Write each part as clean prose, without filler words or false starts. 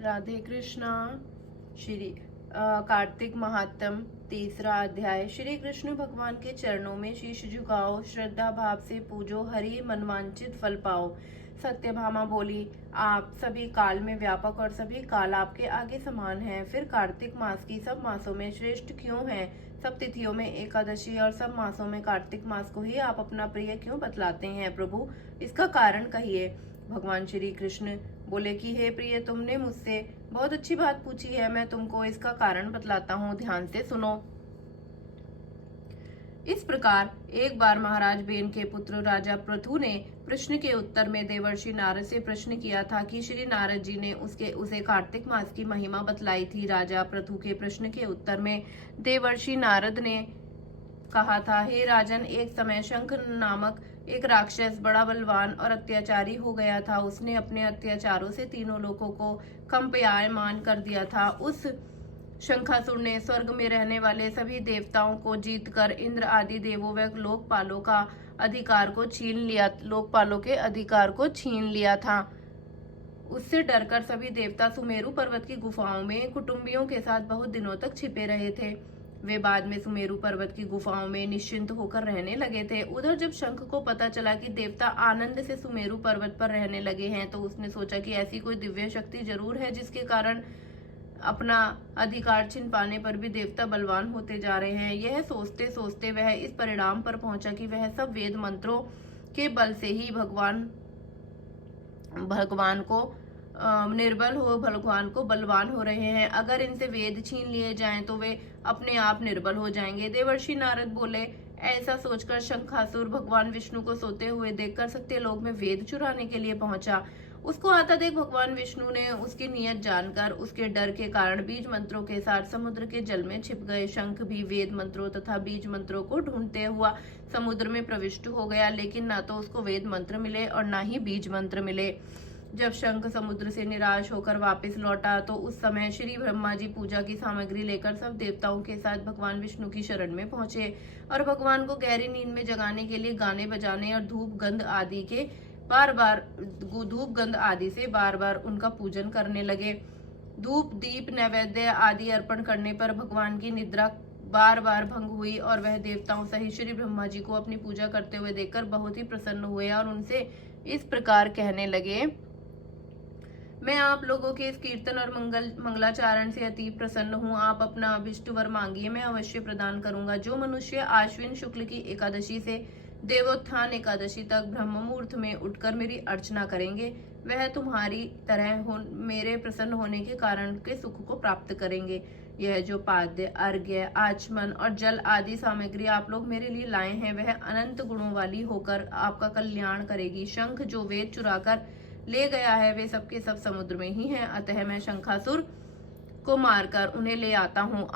राधे कृष्णा। श्री कार्तिक महात्म तीसरा अध्याय। श्री कृष्ण भगवान के चरणों में शीश झुकाओ, श्रद्धा भाव से पूजो, हरि मनवांचित फल पाओ। सत्यभामा बोली, आप सभी काल में व्यापक और सभी काल आपके आगे समान हैं। फिर कार्तिक मास की सब मासों में श्रेष्ठ क्यों है? सब तिथियों में एकादशी और सब मासों में कार्तिक मास को ही आप अपना प्रिय क्यों बतलाते हैं प्रभु? इसका कारण कहिए। भगवान श्री कृष्ण बोले कि हे प्रिय, तुमने मुझसे बहुत अच्छी बात पूछी है, मैं तुमको इसका कारण बतलाता हूँ, ध्यान से सुनो। इस प्रकार एक बार महाराज बेन के पुत्र राजा पृथु ने प्रश्न के उत्तर में देवर्षि नारद से प्रश्न किया था कि श्री नारद जी ने उसे कार्तिक मास की महिमा बतलाई थी। राजा पृथु के प्रश्न के उत्तर में देवर्षि नारद ने कहा था, हे राजन, एक समय शंख नामक एक राक्षस बड़ा बलवान और अत्याचारी हो गया था। उसने अपने अत्याचारों से तीनों लोगों को कंपायमान कर दिया था। उस शंखासुर ने स्वर्ग में रहने वाले सभी देवताओं को जीतकर इंद्र आदि देवों व लोकपालों का अधिकार को छीन लिया था। उससे डरकर सभी देवता सुमेरु पर्वत की गुफाओं में कुटुंबियों के साथ बहुत दिनों तक छिपे रहे थे। वे बाद में सुमेरु पर्वत की गुफाओं में निश्चिंत होकर रहने लगे थे। उधर जब शंख को पता चला कि देवता आनंद से सुमेरु पर्वत पर रहने लगे हैं, तो उसने सोचा कि ऐसी कोई दिव्य शक्ति जरूर है जिसके कारण अपना अधिकार छिन पाने पर भी देवता बलवान होते जा रहे हैं। यह सोचते सोचते वह इस परिणाम पर पहुंचा कि वह सब वेद मंत्रों के बल से ही भगवान को बलवान हो रहे हैं। अगर इनसे वेद छीन लिए जाएं तो वे अपने आप निर्बल हो जाएंगे। देवर्षि नारद बोले, ऐसा सोचकर शंखासुर भगवान विष्णु को सोते हुए देखकर सत्यलोक में वेद चुराने के लिए पहुंचा। उसको आता देख भगवान विष्णु ने उसकी नीयत जानकर उसके डर के कारण बीज मंत्रों के साथ समुद्र के जल में छिप गए। शंख भी वेद मंत्रों तथा बीज मंत्रों को ढूंढते हुआ समुद्र में प्रविष्ट हो गया, लेकिन ना तो उसको वेद मंत्र मिले और ना ही बीज मंत्र मिले। जब शंख समुद्र से निराश होकर वापस लौटा तो उस समय श्री ब्रह्मा जी पूजा की सामग्री लेकर सब देवताओं के साथ भगवान विष्णु की शरण में पहुंचे और भगवान को गहरी नींद में जगाने के लिए गाने बजाने और धूप गंध आदि से बार बार उनका पूजन करने लगे। धूप दीप नैवेद्य आदि अर्पण करने पर भगवान की निद्रा बार बार भंग हुई और वह देवताओं सहित श्री ब्रह्मा जी को अपनी पूजा करते हुए देखकर बहुत ही प्रसन्न हुए और उनसे इस प्रकार कहने लगे, मैं आप लोगों के इस कीर्तन और मंगलाचारण से अति प्रसन्न हूँ। आप अपना अभिष्ट वर मांगिए, मैं अवश्य प्रदान करूंगा। जो मनुष्य आश्विन शुक्ल की एकादशी से देवोत्थान एकादशी तक ब्रह्म मुहूर्त में उठकर मेरी अर्चना करेंगे, वह तुम्हारी तरह मेरे प्रसन्न होने के कारण के सुख को प्राप्त करेंगे। यह जो पाद्य, अर्घ्य, आचमन और जल आदि सामग्री आप लोग मेरे लिए लाए हैं, वह अनंत गुणों वाली होकर आपका कल्याण करेगी। शंख जो वेद चुराकर ले गया है, वे सबके सब समुद्र में ही हैं। अतः मैं शंखासुर को मारकर उन्हें ले आता हूँ।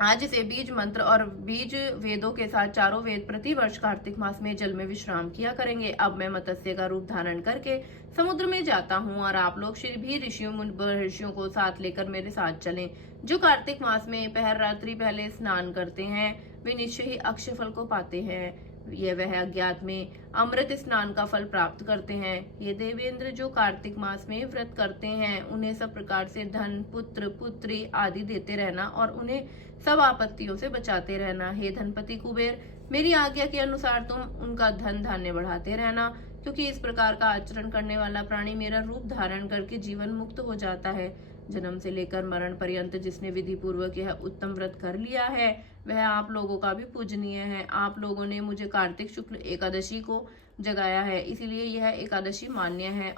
आज से बीज मंत्र और बीज वेदों के साथ चारों वेद प्रतिवर्ष कार्तिक मास में जल में विश्राम किया करेंगे। अब मैं मत्स्य का रूप धारण करके समुद्र में जाता हूँ और आप लोग भी ऋषियों को साथ लेकर मेरे साथ चलें। जो कार्तिक मास में पहर रात्रि पहले स्नान करते हैं, वे निश्चय ही अक्षय फल को पाते हैं। यह वह अज्ञात में अमृत स्नान का फल प्राप्त करते हैं। ये देवेंद्र जो कार्तिक मास में व्रत करते हैं, उन्हें सब प्रकार से धन, पुत्र, पुत्री आदि देते रहना और उन्हें सब आपत्तियों से बचाते रहना। हे धनपति कुबेर, मेरी आज्ञा के अनुसार तुम उनका धन धान्य बढ़ाते रहना, क्योंकि इस प्रकार का आचरण करने वाला प्राणी मेरा रूप धारण करके जीवन मुक्त हो जाता है। जन्म से लेकर मरण पर्यंत जिसने विधि पूर्वक यह उत्तम व्रत कर लिया है, वह आप लोगों का भी पूजनीय है। आप लोगों ने मुझे कार्तिक शुक्ल एकादशी को जगाया है, इसीलिए यह एकादशी मान्य है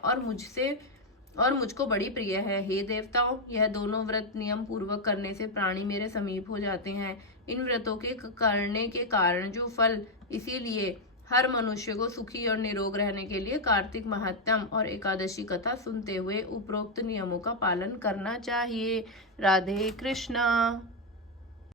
और मुझको बड़ी प्रिय है। हे देवताओं, यह दोनों व्रत नियम पूर्वक करने से प्राणी मेरे समीप हो जाते हैं। इन व्रतों के करने के कारण जो फल, इसीलिए हर मनुष्य को सुखी और निरोग रहने के लिए कार्तिक महात्म और एकादशी कथा सुनते हुए उपरोक्त नियमों का पालन करना चाहिए। राधे कृष्णा।